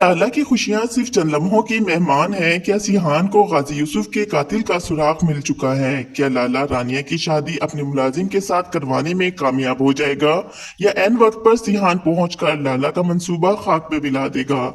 लाला की खुशियां सिर्फ चंद लम्हों की मेहमान हैं। क्या सिहान को गाजी यूसुफ के कातिल का सुराग मिल चुका है? क्या लाला रानिया की शादी अपने मुलाजिम के साथ करवाने में कामयाब हो जाएगा या एन वक्त पर सिहान पहुंचकर लाला का मंसूबा खाक में मिला देगा?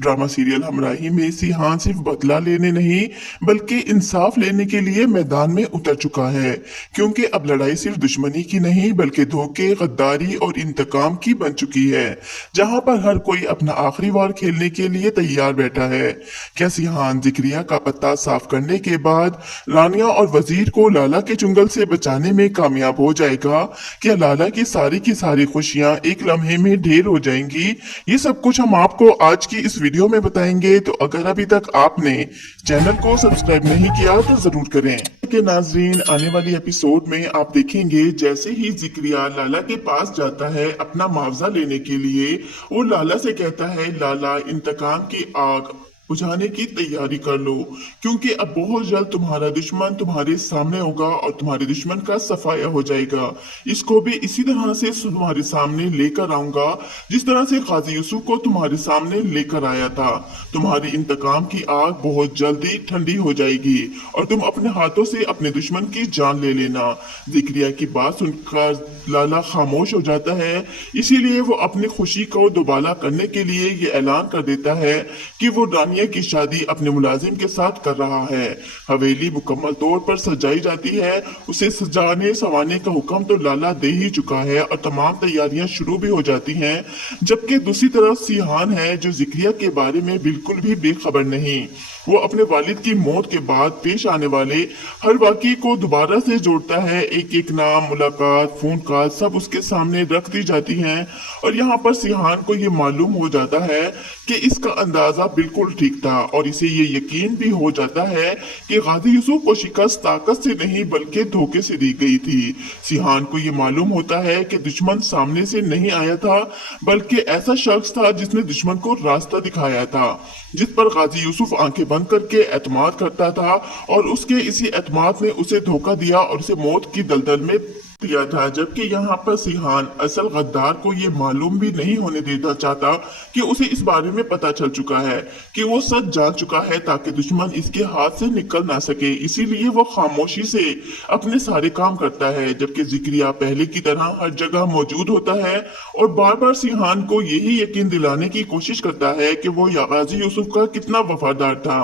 ड्रामा सीरियल हमराही में सिहान सिर्फ बदला लेने नहीं बल्कि इंसाफ लेने के लिए मैदान में उतर चुका है, क्योंकि अब लड़ाई सिर्फ दुश्मनी की नहीं बल्कि धोखे, गद्दारी और इंतकाम की बन चुकी है, जहां पर हर कोई अपना आखिरी वार खेलने के लिए तैयार बैठा है। क्या सिहान जिक्रिया का पत्ता साफ करने के बाद रानिया और वजीर को लाला के चुंगल से बचाने में कामयाब हो जाएगा? क्या लाला की सारी खुशियां एक लम्हे में ढेर हो जाएंगी? ये सब कुछ हम आपको आज की इस वीडियो में बताएंगे, तो अगर अभी तक आपने चैनल को सब्सक्राइब नहीं किया तो जरूर करें। के नाजरीन, आने वाली एपिसोड में आप देखेंगे जैसे ही जिक्रिया लाला के पास जाता है अपना मुआवजा लेने के लिए, वो लाला से कहता है, लाला इंतकाम की आग बुझाने की तैयारी कर लो, क्योंकि अब बहुत जल्द तुम्हारा दुश्मन तुम्हारे सामने होगा और तुम्हारे दुश्मन का सफाया हो जाएगा। इसको भी इसी तरह से तुम्हारे सामने लेकर आऊंगा जिस तरह से गाजी यूसुफ को तुम्हारे सामने लेकर आया था। तुम्हारी इंतकाम की आग बहुत जल्दी ठंडी हो जाएगी और तुम अपने हाथों से अपने दुश्मन की जान ले लेना। जिक्रिया की बात सुनकर लाला खामोश हो जाता है, इसीलिए वो अपनी खुशी को दोबारा करने के लिए ये ऐलान कर देता है कि वो रानिया की शादी अपने मुलाजिम के साथ कर रहा है। हवेली मुकम्मल तौर पर सजाई जाती है, उसे सजाने संवारने का हुक्म तो लाला दे ही चुका है और तमाम तैयारियां शुरू भी हो जाती हैं, जबकि दूसरी तरफ सिहान है जो जिक्रिया के बारे में बिल्कुल भी बेखबर नहीं। वो अपने वालिद की मौत के बाद पेश आने वाले हर वाकये को दोबारा से जोड़ता है। एक एक नाम, मुलाकात, फोन कॉल सब उसके सामने रख दी जाती हैं और यहाँ पर सिहान को ये मालूम हो जाता है कि इसका अंदाजा बिल्कुल ठीक था और इसे ये यकीन भी हो जाता है कि गाजी यूसुफ को शिकस्त ताकत से नहीं बल्कि धोखे से दी गई थी। सिहान को ये मालूम होता है कि दुश्मन सामने से नहीं आया था बल्कि ऐसा शख्स था जिसने दुश्मन को रास्ता दिखाया था, जिस पर गाजी यूसुफ आंखें बंद करके एतमाद करता था और उसके इसी एतमाद ने उसे धोखा दिया और उसे मौत की दलदल में दिया था। जबकि यहाँ पर सिहान असल गद्दार को ये मालूम भी नहीं होने देना चाहता कि उसे इस बारे में पता चल चुका है, कि वो सच जान चुका है ताकि दुश्मन इसके हाथ से निकल ना सके। इसीलिए वो खामोशी से अपने सारे काम करता है, जबकि जिक्रिया पहले की तरह हर जगह मौजूद होता है और बार बार सिहान को यही यकीन दिलाने की कोशिश करता है कि वो गाजी यूसुफ का कितना वफादार था।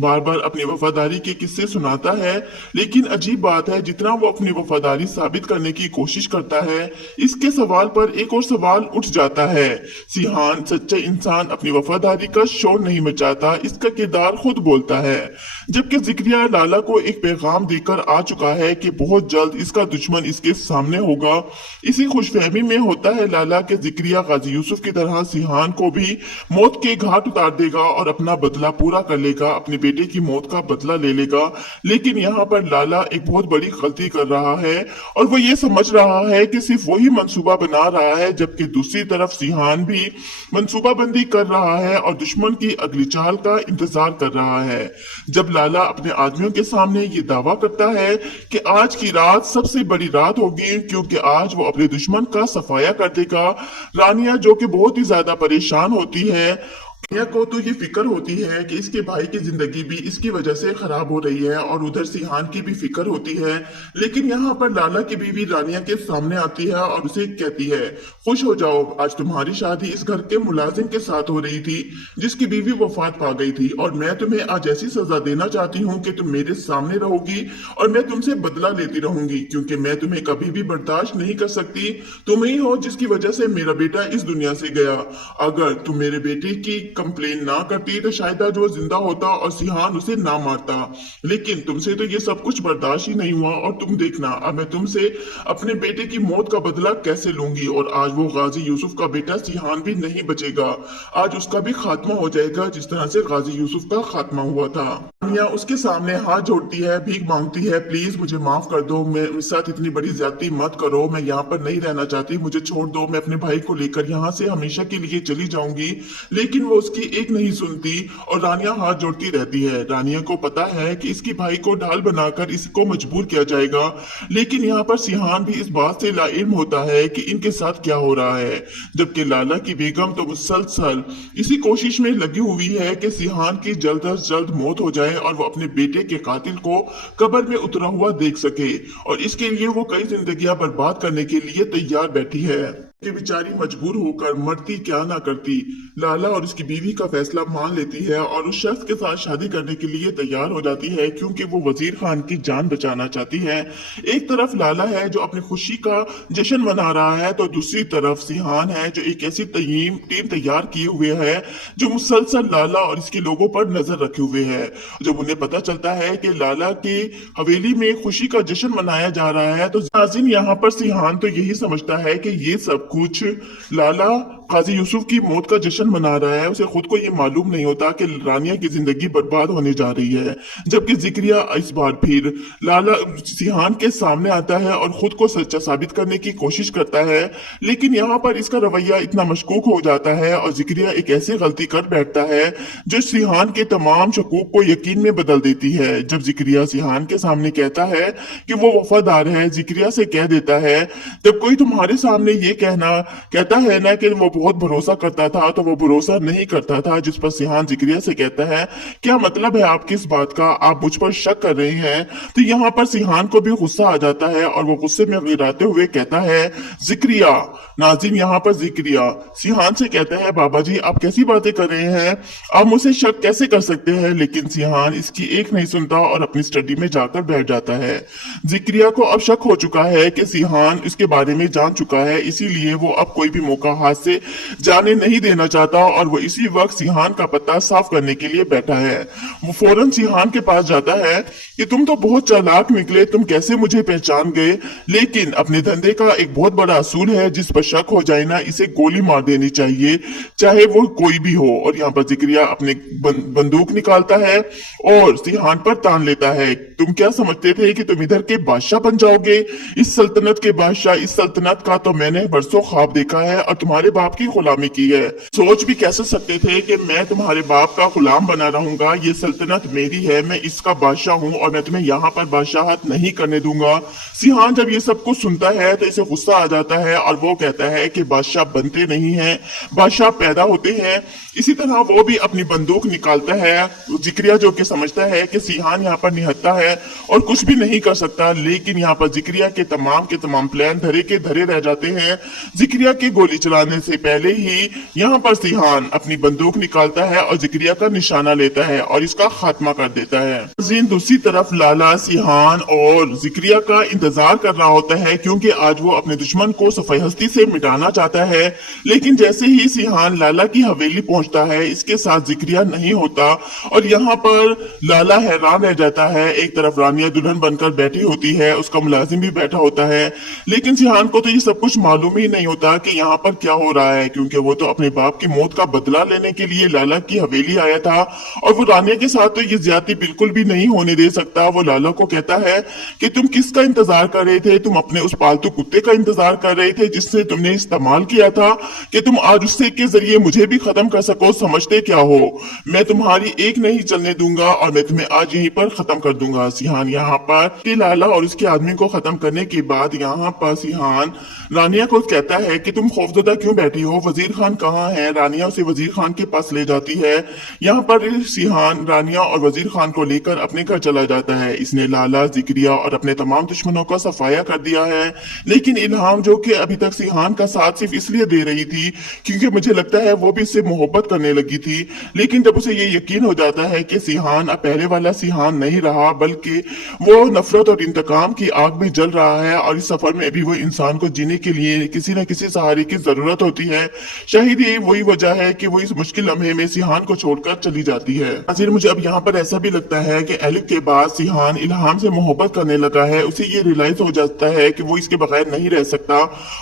बार बार अपनी वफादारी के किस्से सुनाता है, लेकिन अजीब बात है, जितना वो अपनी वफादारी साबित करने की कोशिश करता है, इसके सवाल पर एक और सवाल उठ जाता है। सिहान सच्चा इंसान अपनी वफादारी का शोर नहीं मचाता, इसका किरदार खुद बोलता है। जबकि जिक्रिया लाला को एक पैगाम देकर आ चुका है कि बहुत जल्द इसका दुश्मन इसके सामने होगा। इसी खुशफहमी में होता है लाला के जिक्रिया गाजी यूसुफ की तरह सिहान को भी मौत के घाट उतार देगा और अपना बदला पूरा कर लेगा, अपने बेटे की मौत का बदला ले लेगा। लेकिन यहाँ पर लाला एक बहुत बड़ी गलती कर रहा है और वो ये समझ रहा है कि सिर्फ वही मंसूबा बना रहा है, जबकि दूसरी तरफ सिहान भी मंसूबाबंदी कर रहा है और दुश्मन की अगली चाल का इंतजार कर रहा है। जब लाला अपने आदमियों के सामने ये दावा करता है कि आज की रात सबसे बड़ी रात होगी क्योंकि आज वो अपने दुश्मन का सफाया कर देगा, रानिया जो कि बहुत ही ज्यादा परेशान होती है, रानिया को तो ये फिक्र होती है कि इसके भाई की जिंदगी भी इसकी वजह से खराब हो रही है और उधर सिहान की भी फिक्र होती है। लेकिन यहाँ पर लाला की बीवी रानिया के सामने आती है और उसे कहती है, खुश हो जाओ, आज तुम्हारी शादी इस घर के मुलाजिम के साथ हो रही थी जिसकी बीवी वफात पा गई थी और मैं तुम्हें आज ऐसी सजा देना चाहती हूँ कि तुम मेरे सामने रहोगी और मैं तुमसे बदला लेती रहूंगी, क्योंकि मैं तुम्हें कभी भी बर्दाश्त नहीं कर सकती। तुम ही हो जिसकी वजह से मेरा बेटा इस दुनिया से गया। अगर तुम मेरे बेटे की कंप्लेन ना करती तो शायद आज वो जिंदा होता और सिहान उसे ना मारता, लेकिन तुमसे तो ये सब कुछ बर्दाश्त ही नहीं हुआ और तुम देखना अब मैं तुमसे अपने बेटे की मौत का बदला कैसे लूंगी। और आज वो गाजी यूसुफ का बेटा सिहान भी नहीं बचेगा, आज उसका भी खात्मा हो जाएगा जिस तरह से गाजी यूसुफ का खात्मा हुआ था। रानिया उसके सामने हाथ जोड़ती है, भीख मांगती है, प्लीज मुझे माफ कर दो, मेरे साथ इतनी बड़ी ज्यादती मत करो, मैं यहाँ पर नहीं रहना चाहती, मुझे छोड़ दो, मैं अपने भाई को लेकर यहाँ से हमेशा के लिए चली जाऊंगी। लेकिन वो उसकी एक नहीं सुनती और रानिया हाथ जोड़ती रहती है। रानिया को पता है कि इसके भाई को ढाल बनाकर इसको मजबूर किया जाएगा, लेकिन यहाँ पर सिहान भी इस बात से लाइल्म होता है कि इनके साथ क्या हो रहा है। जबकि लाला की बेगम तो मुसलसल इसी कोशिश में लगी हुई है कि सिहान की जल्द अज जल्द मौत हो जाए और वो अपने बेटे के कातिल को कब्र में उतरा हुआ देख सके, और इसके लिए वो कई जिंदगियां बर्बाद करने के लिए तैयार बैठी है कि बेचारी मजबूर होकर मरती क्या ना करती। लाला और उसकी बीवी का फैसला मान लेती है और उस शख्स के साथ शादी करने के लिए तैयार हो जाती है, क्योंकि वो वजीर खान की जान बचाना चाहती है। एक तरफ लाला है जो अपनी खुशी का जश्न मना रहा है, तो दूसरी तरफ सिहान है जो एक ऐसी टीम तैयार किए हुए है जो मुसलसल लाला और इसके लोगों पर नजर रखे हुए है। जब उन्हें पता चलता है कि लाला की हवेली में खुशी का जश्न मनाया जा रहा है, तो नाज़रीन यहाँ पर सिहान तो यही समझता है कि ये सब कुछ लाला काजी यूसुफ की मौत का जश्न मना रहा है। उसे खुद को ये मालूम नहीं होता कि रानिया की जिंदगी बर्बाद होने जा रही है। जबकि जिक्रिया इस बार फिर लाला सिहान के सामने आता है और खुद को सच्चा साबित करने की कोशिश करता है, लेकिन यहाँ पर इसका रवैया इतना मशकूक हो जाता है और जिक्रिया एक ऐसी गलती कर बैठता है जो सिहान के तमाम शकूक को यकीन में बदल देती है। जब जिक्रिया सिहान के सामने कहता है कि वो वफादार है, जिक्रिया से कह देता है, जब कोई तुम्हारे सामने ये कहता है ना कि वो बहुत भरोसा करता था, तो वो भरोसा नहीं करता था। जिस पर सिहान जिक्रिया से कहता है, क्या मतलब है आपकी इस बात का, आप मुझ पर शक कर रहे हैं। तो यहाँ पर सिहान को भी गुस्सा आ जाता है और वो गुस्से में गिराते हुए कहता है, जिक्रिया। नाज़रीन यहाँ पर जिक्रिया सिहान से कहता है, बाबा जी आप कैसी बातें कर रहे हैं, आप मुझसे शक कैसे कर सकते हैं। लेकिन सिहान इसकी एक नहीं सुनता और अपनी स्टडी में जाकर बैठ जाता है। जिक्रिया को अब शक हो चुका है कि सिहान इसके बारे में जान चुका है, इसीलिए वो अब कोई भी मौका हाथ से जाने नहीं देना चाहता और वो इसी वक्त सिहान का पत्ता साफ करने के लिए बैठा है। वो फौरन सिहान के पास जाता है कि तुम तो बहुत चालाक निकले, तुम कैसे मुझे पहचान गए। लेकिन अपने धंधे का एक बहुत बड़ा असूल है, जिस पर शक हो जाए ना इसे गोली मार देनी चाहिए, चाहे वो कोई भी हो। और यहाँ पर जिक्रिया अपने बंदूक निकालता है और सिहान पर तान लेता है, तुम क्या समझते थे कि तुम इधर के बादशाह बन जाओगे, इस सल्तनत के बादशाह। इस सल्तनत का तो मैंने बरसों ख्वाब देखा है और तुम्हारे बाप की गुलामी की है। सोच भी कैसे सकते थे कि मैं तुम्हारे बाप का गुलाम बना रहूंगा। ये सल्तनत मेरी है, मैं इसका बादशाह हूँ और मैं तुम्हें यहाँ पर बादशाहत नहीं करने दूंगा। सिहान जब ये सब कुछ सुनता है तो इसे गुस्सा आ जाता है और वो कहता है कि बादशाह बनते नहीं हैं, बादशाह पैदा होते हैं। इसी तरह वो भी अपनी बंदूक निकालता है। जिक्रिया जो कि समझता है कि सिहान यहाँ पर निहत्था है और कुछ भी नहीं कर सकता, लेकिन यहाँ पर जिक्रिया के तमाम प्लान धरे के धरे रह जाते हैं। जिक्रिया के गोली चलाने से पहले ही यहाँ पर सिहान अपनी बंदूक निकालता है और जिक्रिया का निशाना लेता है और इसका खात्मा कर देता है। दूसरी तरफ लाला सिहान और जिक्रिया का इंतजार कर रहा होता है, क्योंकि आज वो अपने दुश्मन को सफाई हस्ती से मिटाना चाहता है। लेकिन जैसे ही सिहान लाला की हवेली पहुंचता है, इसके साथ जिक्रिया नहीं होता और यहाँ पर लाला हैरान रह जाता है। एक तरफ रानिया दुल्हन बनकर बैठी होती है, उसका मुलाजिम भी बैठा होता है, लेकिन सिहान को तो ये सब कुछ मालूम ही नहीं होता कि यहाँ पर क्या हो रहा है, क्योंकि वो तो अपने बाप की मौत का बदला लेने के लिए लाला की हवेली आया था और वो रानिया के साथ तो ये ज्यादती बिल्कुल भी नहीं होने दे सकता। वो लाला को कहता है कि तुम किसका इंतजार कर रहे थे, तुम अपने उस पालतू कुत्ते का इंतजार कर रहे थे जिससे तुमने इस्तेमाल किया था कि तुम आज उससे के जरिए मुझे भी खत्म कर सको। समझते क्या हो, मैं तुम्हारी एक नहीं चलने दूंगा और मैं तुम्हें आज यहीं पर खत्म कर दूंगा। सिहान यहाँ पर लाला और उसके आदमी को खत्म करने के बाद यहाँ पर सिहान रानिया को कहता है कि तुम खौफजदा क्यों बैठी हो, वजीर खान कहाँ है। रानिया उसे वजीर खान के पास ले जाती है। यहाँ पर सिहान रानिया और वजीर खान को लेकर अपने घर चला जाता है। इसने लाला, जिक्रिया और अपने तमाम दुश्मनों का सफाया कर दिया है, लेकिन इल्हाम जो कि अभी तक सिहान का साथ सिर्फ इसलिए दे रही थी क्योंकि मुझे लगता है वो भी इससे मोहब्बत करने लगी थी, लेकिन जब उसे ये यकीन हो जाता है कि सिहान अब पहले वाला सिहान नहीं रहा, बल्कि वो नफरत और इंतकाम की आग में जल रहा है और इस सफर में भी वो इंसान को जीने के लिए किसी न किसी सहारे की जरूरत होती है। शायद ये वही वजह है कि वो इस मुश्किल लम्हे में सिहान को छोड़कर चली जाती है। नाज़रीन, मुझे अब यहाँ पर ऐसा भी लगता है कि एलिफ के बाद सिहान इल्हाम से मोहब्बत करने लगा है। उसे ये रियलाइज हो जाता है कि वो इसके बगैर नहीं रह सकता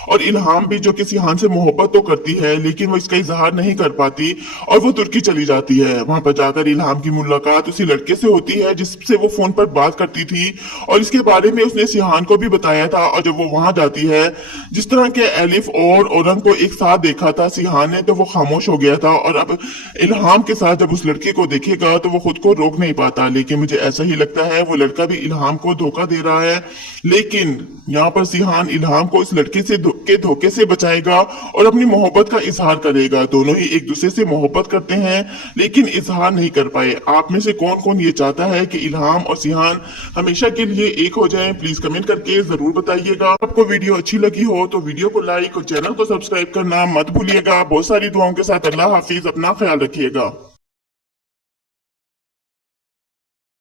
और इल्हाम भी जो कि सिहान से मोहब्बत तो करती है, लेकिन वो इसका इजहार नहीं कर पाती और वो तुर्की चली जाती है। वहां पर जाकर इल्हाम की मुलाकात उसी लड़के से होती है जिससे वो फोन पर बात करती थी और इसके बारे में उसने सिहान को भी बताया था। और जब वो वहां जाती है, जिस तरह के एलिफ और औरंग को एक साथ देखा था सिहान ने तो वो खामोश हो गया था, और अब इल्हाम के साथ जब उस लड़के को देखेगा तो वो खुद को रोक नहीं पाता। लेकिन मुझे ऐसा ही लगता है वो लड़का भी इल्हाम को धोखा दे रहा है, लेकिन यहाँ पर सिहान इल्हाम को इस लड़के से धोखे से बचाएगा और अपनी मोहब्बत का इजहार करेगा। दोनों ही एक दूसरे से मोहब्बत करते हैं लेकिन इजहार नहीं कर पाए। आप में से कौन कौन ये चाहता है कि इल्हाम और सिहान हमेशा के लिए एक हो जाएं? प्लीज कमेंट करके जरूर बताइएगा। आपको वीडियो अच्छी लगी हो तो वीडियो को लाइक और चैनल को सब्सक्राइब करना मत भूलिएगा। बहुत सारी दुआओं के साथ अल्लाह हाफिज, अपना ख्याल रखिएगा।